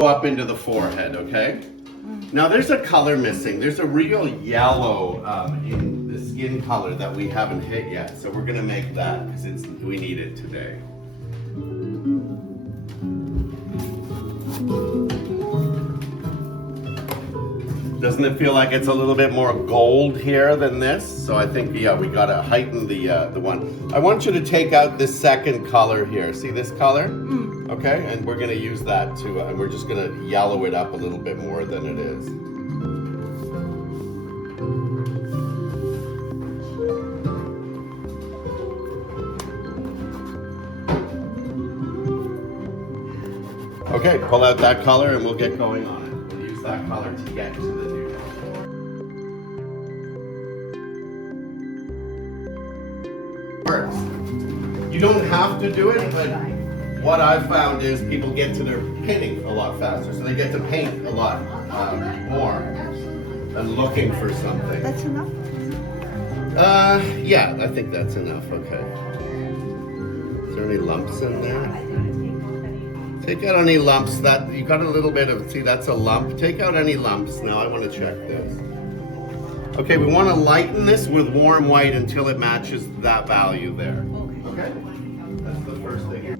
Up into the forehead, okay? Now there's a color missing. There's a real yellow in the skin color that we haven't hit yet. So we're gonna make that because we need it today. Doesn't it feel like it's a little bit more gold here than this? So I think, yeah, we gotta heighten the one. I want you to take out this second color here. See this color? Okay, and we're gonna use that too, and we're just gonna yellow it up a little bit more than it is. Okay, pull out that color and we'll get going on it. We'll use that color to get to the new color. First, you don't have to do it, but what I've found is people get to their painting a lot faster, so they get to paint a lot more than looking for something. That's enough? Yeah, I think that's enough, okay. Is there any lumps in there? Take out any lumps. That you got a little bit of, see, that's a lump. Take out any lumps. Now I want to check this. Okay, we want to lighten this with warm white until it matches that value there. Okay? That's the first thing.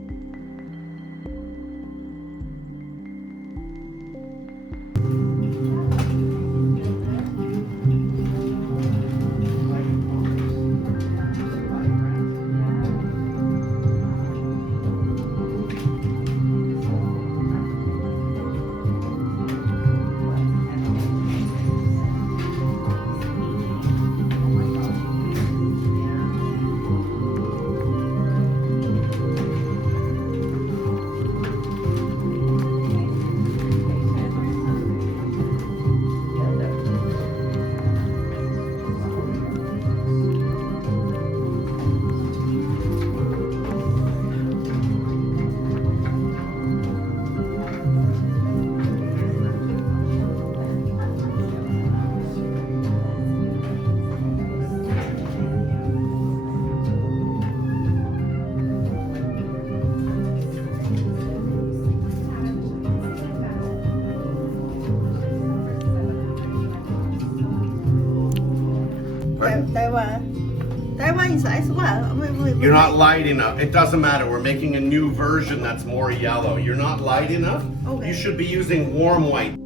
Taiwan is as well. You're not light enough. It doesn't matter. We're making a new version that's more yellow. You're not light enough. Okay. You should be using warm white.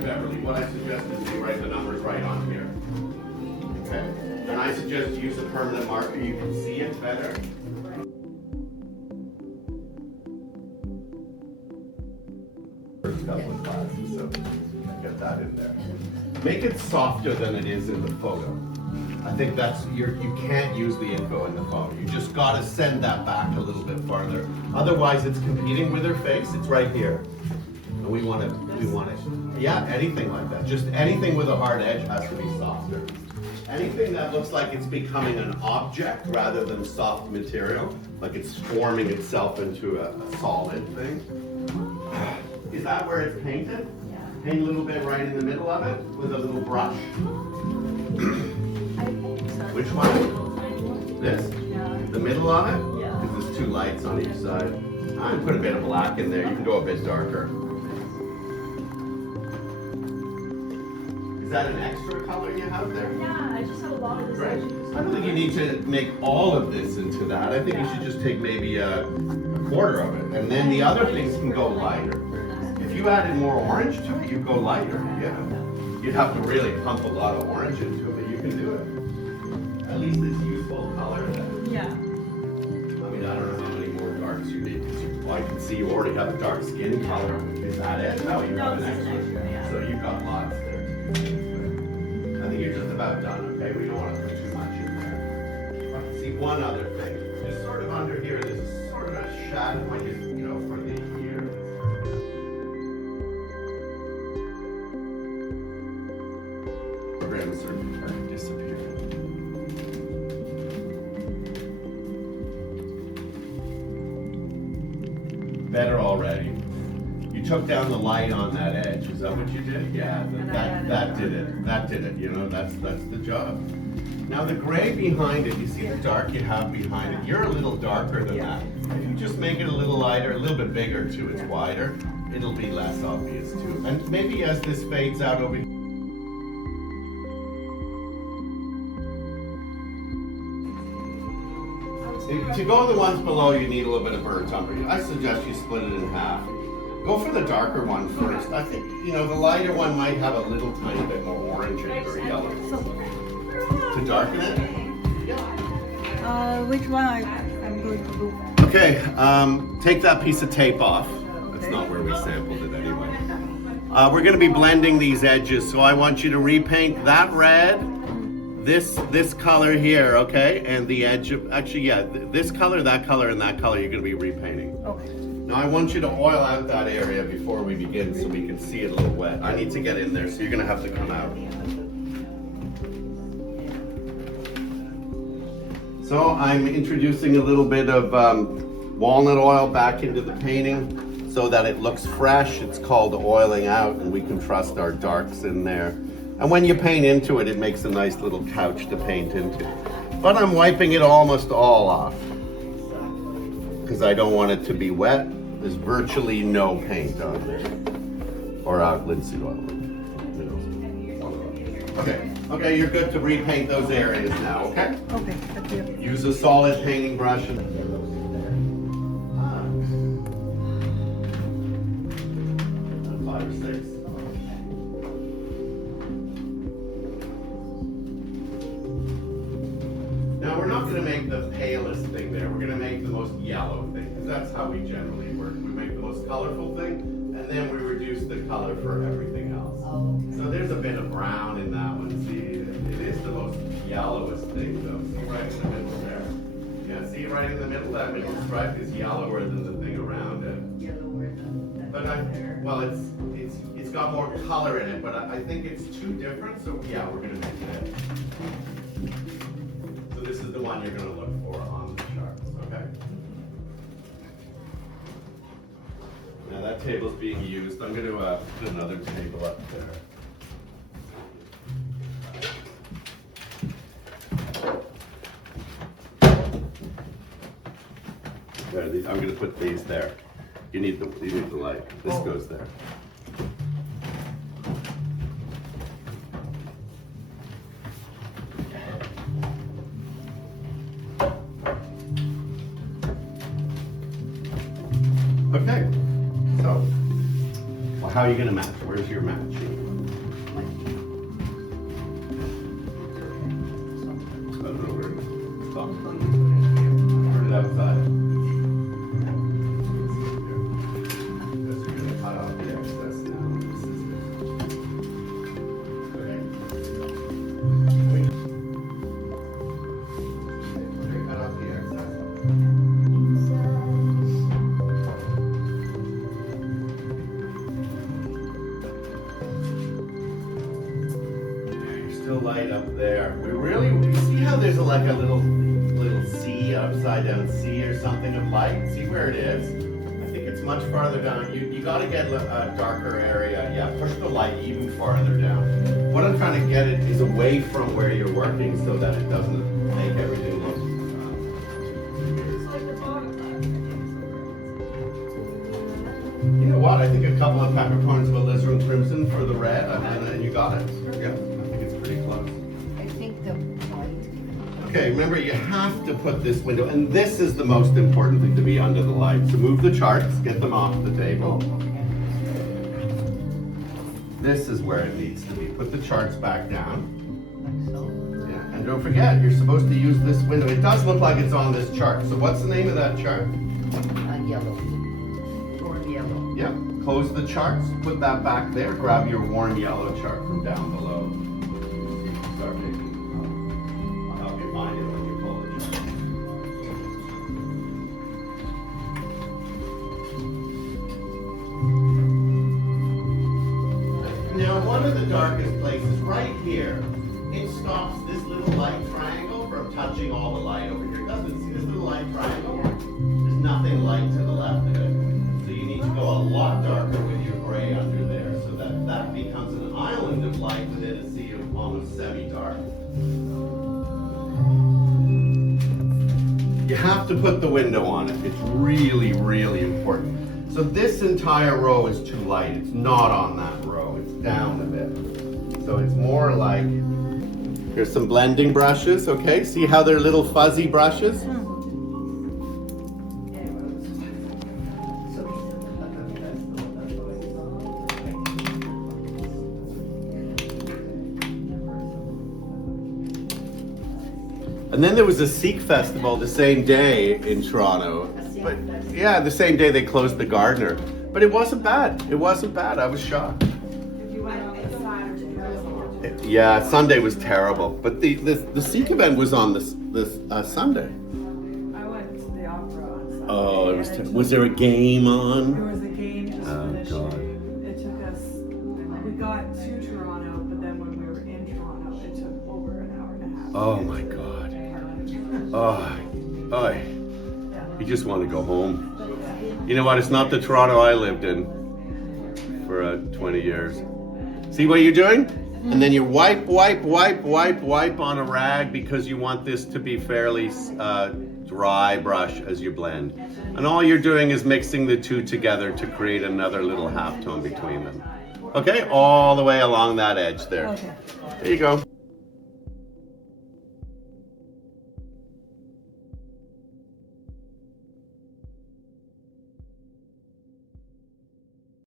Beverly, what I suggest is you write the numbers right on here. Okay? And I suggest you use a permanent marker. You can see it better. First couple of classes, so get that in there. Make it softer than it is in the photo. I think that's you can't use the info in the photo. You just got to send that back a little bit farther. Otherwise, it's competing with her face. It's right here. And we want it. Yeah, anything like that. Just anything with a hard edge has to be softer. Anything that looks like it's becoming an object rather than soft material, like it's forming itself into a solid thing. Is that where it's painted? Yeah. Paint a little bit right in the middle of it with a little brush. Which one? This? Yeah. The middle of it? Yeah. Because there's two lights on each side. I'm gonna put a bit of black in there. You can go a bit darker. Is that an extra color you have there? Yeah, I just have a lot of this. Right. I don't think you need to make all of this into that. I think you should just take maybe a quarter of it. And then the other things can go lighter. If you added more orange to it, you'd go lighter. Yeah. You'd have to really pump a lot of orange into it, but you can do it. At least it's useful color then. Yeah. I mean, I don't know how many more darks you need. Well, I can see you already have a dark skin color. Is that it? No, you have an extra. So you've got lots there. I think you're just about done, okay? We don't want to put too much in there. See, one other thing. Just sort of under here, there's sort of a shadow when you know, for the ear. Programs are disappearing. Better already. You took down the light on that edge. Is that what you did? Yeah, that did it. That did it. You know, that's the job. Now the gray behind it, you see the dark you have behind it? You're a little darker than that. If you just make it a little lighter, a little bit bigger too, it's wider, it'll be less obvious too. And maybe as this fades out over here, to go the ones below, you need a little bit of burnt umber. I suggest you split it in half. Go for the darker one first. I think, you know, the lighter one might have a little tiny bit more orange or yellow. To darken it? Which one I'm going to do? Okay, take that piece of tape off. That's not where we sampled it anyway. We're going to be blending these edges, so I want you to repaint that red, this color here, okay? And the edge of, actually, yeah, this color, that color, and that color you're going to be repainting. Okay. Now I want you to oil out that area before we begin so we can see it a little wet. I need to get in there, so you're going to have to come out. So I'm introducing a little bit of walnut oil back into the painting so that it looks fresh. It's called oiling out, and we can trust our darks in there. And when you paint into it, it makes a nice little couch to paint into. But I'm wiping it almost all off because I don't want it to be wet. There's virtually no paint on there or linseed oil. Okay, you're good to repaint those areas now, okay? Okay, thank you. Use a solid painting brush and five or six. Now we're not going to make the palest thing there. We're going to make the most yellow thing because that's how we generally work. We make the most colorful thing and then we reduce the color for everything else. So there's a bit of brown in that one. See, it is the most yellowest thing though. See right in the middle there. Yeah, see right in the middle, that middle stripe is yellower than the thing around it. But well, it's got more color in it, but I think it's too different. So yeah, we're gonna make it. So this is the one you're gonna look for on the charts, okay? Now that table's being used. I'm gonna put another table up there. I'm going to put these there. You need the light. This goes there. Okay. So, well, how are you going to match? Where's your matching? I don't know where it is. Stop. Turn it outside. Light up there. We see how there's like a little C, upside down C or something of light. See where it is? I think it's much farther down. You got to get a darker area. Yeah, push the light even farther down. What I'm trying to get it is away from where you're working so that it doesn't make everything look. You know what? I think a couple of peppercorns of alizarin crimson for the red, and you got it. Yeah. I think the white. Okay, remember you have to put this window, and this is the most important thing to be under the light. So move the charts, get them off the table. This is where it needs to be. Put the charts back down. Like so. Yeah, and don't forget, you're supposed to use this window. It does look like it's on this chart. So what's the name of that chart? Yellow. warm yellow. Yeah, close the charts, put that back there, grab your warm yellow chart from down below. Start making, I'll help you find it when you pull the chart. Now, one of the darkest places right here, it stops this little light triangle from touching all the light over here. Doesn't see this little light triangle? There's nothing light to the left of it. So you need to go a lot darker with your gray under there so that that becomes an island of light within a sea of almost semi-dark. You have to put the window on it. It's really, really important. So this entire row is too light. It's not on that row. It's down a bit. So it's more like, here's some blending brushes, okay? See how they're little fuzzy brushes? And then there was a Sikh festival the same day in Toronto. But yeah, the same day they closed the Gardner. But it wasn't bad. It wasn't bad. I was shocked. Yeah, Sunday was terrible. But the Sikh event was on this Sunday. I went to the opera on Sunday. Oh, it was there a game on? There was a game just Oh, finishing. God. It took us, we got to Toronto, but then when we were in Toronto, it took over an hour and a half. Oh my God. Oh, you just want to go home. You know what? It's not the Toronto I lived in for 20 years. See what you're doing? And then you wipe on a rag because you want this to be fairly dry brush as you blend. And all you're doing is mixing the two together to create another little halftone between them. Okay? All the way along that edge there. Okay. There you go.